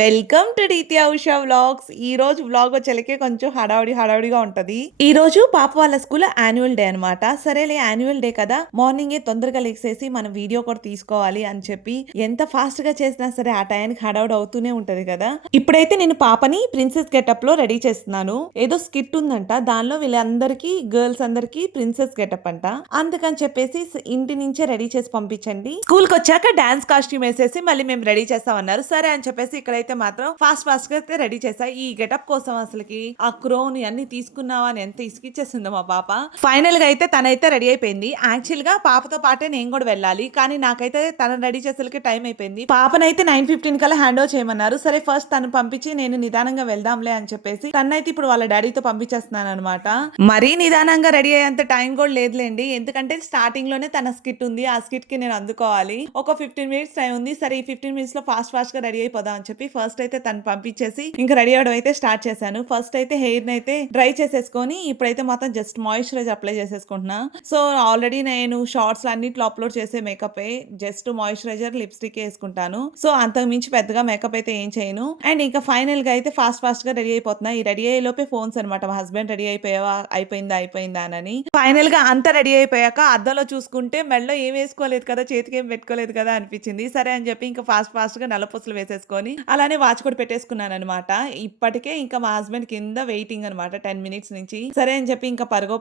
Welcome to నిత్య Usha vlogs. ఈ రోజు వ్లాగ్ వచ్చేలకే కొంచెం హడావిడిగా ఉంటది. ఈ రోజు పాప వాళ్ళ స్కూల్ యాన్యువల్ డే అనమాట. సరేలే యాన్యువల్ డే కదా, మార్నింగే తొందరగా లెక్సేసి మనం వీడియో కూడా తీసుకోవాలి అని చెప్పి ఎంత ఫాస్ట్ గా చేసినా సరే ఆ టైంకి హడావిడి అవుతూనే ఉంటది కదా. ఇప్పుడైతే నేను పాపని ప్రిన్సెస్ గెటప్ లో రెడీ చేస్తున్నాను. ఏదో స్కిట్ ఉందంట, దానిలో వీళ్ళందరికీ గర్ల్స్ అందరికి ప్రిన్సెస్ గెటప్ అంట. అందుకని చెప్పేసి ఇంటి నుంచే రెడీ చేసి పంపించండి, స్కూల్ కి వచ్చాక డాన్స్ కాస్ట్యూమ్ వేసేసి మళ్ళీ మేము రెడీ చేస్తామన్నారు. సరే అని చెప్పేసి ఇక్కడైతే మాత్రం ఫాస్ట్ గా అయితే రెడీ చేసా. ఈ గెటప్ కోసం అసలుకి ఆ క్రోన్ అన్ని తీసుకున్నావా అని ఎంత ఇసుకిచ్చేసిందో మా పాప. ఫైనల్ గా అయితే తనైతే రెడీ అయిపోయింది. యాక్చువల్ గా పాపతో పాటే నేను కూడా వెళ్ళాలి, కానీ నాకైతే తన రెడీ చేసేకి టైం అయిపోయింది. పాపనైతే 9:15 కల్లా హ్యాండ్ ఓవర్ చేయమన్నారు. సరే ఫస్ట్ తను పంపించి నేను నిదానంగా వెళ్దాంలే అని చెప్పేసి తనైతే ఇప్పుడు వాళ్ళ డాడీతో పంపించేస్తున్నాను అనమాట. మరీ నిదానంగా రెడీ అయ్యేంత టైం కూడా లేదులేండి, ఎందుకంటే స్టార్టింగ్ లోనే తన స్కిట్ ఉంది. ఆ స్కిట్ కి నేను అందుకోవాలి. ఒక 15 మినిట్స్ టైం ఉంది. సరే ఈ 15 మినిట్స్ లో ఫాస్ట్ గా రెడీ అయిపోదాం అని చెప్పి ఫస్ట్ అయితే తను పంపించేసి ఇంకా రెడీ అవడం అయితే స్టార్ట్ చేశాను. ఫస్ట్ అయితే హెయిర్ ని అయితే డ్రై చేసేసుకొని ఇప్పుడైతే మాత్రం జస్ట్ మాయిశ్చరైజ్ అప్లై చేసేసుకుంటున్నా. సో ఆల్రెడీ నేను షార్ట్స్ అన్నిట్లో అప్లోడ్ చేసే మేకప్ జస్ట్ మాయిశ్చరైజర్, లిప్స్టిక్ వేసుకుంటాను. సో అంతకు మించి పెద్దగా మేకప్ అయితే ఏం చేయను. అండ్ ఇంకా ఫైనల్ గా అయితే ఫాస్ట్ గా రెడీ అయిపోతున్నా. ఈ రెడీ అయ్యే లోపే ఫోన్స్ అనమాట. మా హస్బెండ్ రెడీ అయిపోయిందా అని. ఫైనల్ గా అంతా రెడీ అయిపోయాక అద్దంలో చూసుకుంటే మెడలో ఏం వేసుకోలేదు కదా, చేతికి ఏం పెట్టుకోలేదు కదా అనిపించింది. సరే అని చెప్పి ఇంకా ఫాస్ట్ గా నల్లపూసలు వేసేసుకొని అలానే వాచ్ కూడా పెట్టేసుకున్నాను అనమాట. ఇప్పటికే ఇంకా మా హస్బెండ్ కింద వెయిటింగ్ అనమాట 10 మినిట్స్ నుంచి. సరే అని చెప్పి ఇంకా పరుగో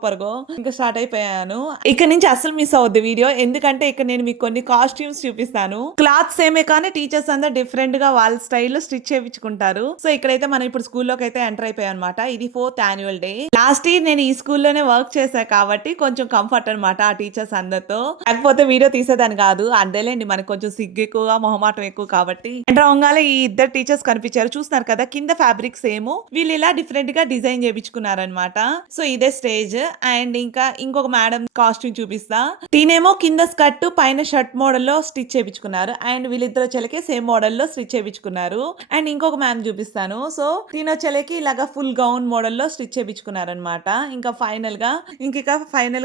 ఇంకా స్టార్ట్ అయిపోయాను. ఇక్కడ నుంచి అసలు మిస్ అవుద్ది వీడియో, ఎందుకంటే ఇక్కడ నేను మీకు కొన్ని కాస్ట్యూమ్స్ చూపిస్తాను. క్లాత్ సేమే కానీ టీచర్స్ అందరూ డిఫరెంట్ గా వాళ్ళ స్టైల్లో స్టిచ్ చేయించుకుంటారు. సో ఇక్కడైతే మనం ఇప్పుడు స్కూల్లోకి అయితే ఎంటర్ అయిపోయాం అనమాట. ఇది 4th annual day. Last year నేను ఈ స్కూల్లోనే వర్క్ చేశా కాబట్టి కొంచెం కంఫర్ట్ అనమాట ఆ టీచర్స్ అందరితో. లేకపోతే వీడియో తీసేదాన్ని కాదు. అంతేలేండి, మనకు కొంచెం సిగ్గు ఎక్కువగా మొహమాటం ఎక్కువ కాబట్టి. ఎంటర్ అవగానే ఈ ఇద్దరు టీచర్స్ కనిపించారు. చూస్తున్నారు కదా, కింద ఫ్యాబ్రిక్ సేమ్, వీళ్ళు ఇలా డిఫరెంట్ గా డిజైన్ చేయించుకున్నారనమాట. సో ఇదే స్టేజ్. అండ్ ఇంకా ఇంకొక మేడం కాస్ట్యూమ్ చూపిస్తా. తినేమో కింద స్కర్ట్ పైన షర్ట్ మోడల్ లో స్టిచ్ చేయించుకున్నారు. అండ్ వీళ్ళిద్దరు వచ్చేలకి సేమ్ మోడల్ లో స్టిచ్ చేయించుకున్నారు. అండ్ ఇంకొక మ్యామ్ చూపిస్తాను. సో తినొచ్చేలకి ఇలాగా ఫుల్ గౌన్ మోడల్ లో స్టిచ్ చేయించుకున్నారు అనమాట. ఇంకా ఫైనల్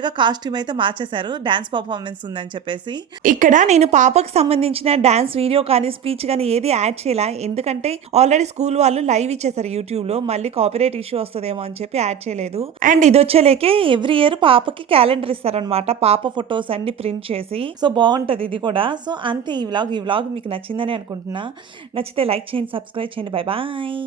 గా కాస్ట్యూమ్ అయితే మార్చేశారు, డాన్స్ పర్ఫార్మెన్స్ ఉందని చెప్పేసి. ఇక్కడ నేను పాపకు సంబంధించిన డాన్స్ వీడియో కానీ స్పీచ్ కానీ ఏది యాడ్ చేయాల, ఎందుకంటే ఆల్రెడీ స్కూల్ వాళ్ళు లైవ్ ఇచ్చేసారు యూట్యూబ్ లో, మళ్ళీ కాపీరైట్ ఇష్యూ వస్తుందేమో అని చెప్పి యాడ్ చేయలేదు. అండ్ ఇది వచ్చేలేకే ఎవ్రీ ఇయర్ పాపకి క్యాలెండర్ ఇస్తారనమాట, పాప ఫొటోస్ అన్ని ప్రింట్ చేసి. సో బాగుంటది ఇది కూడా. సో అంతే ఈ వ్లాగ్ మీకు నచ్చిందని అనుకుంటున్నా. నచ్చితే లైక్ చేయండి, సబ్స్క్రైబ్ చేయండి. Bye bye.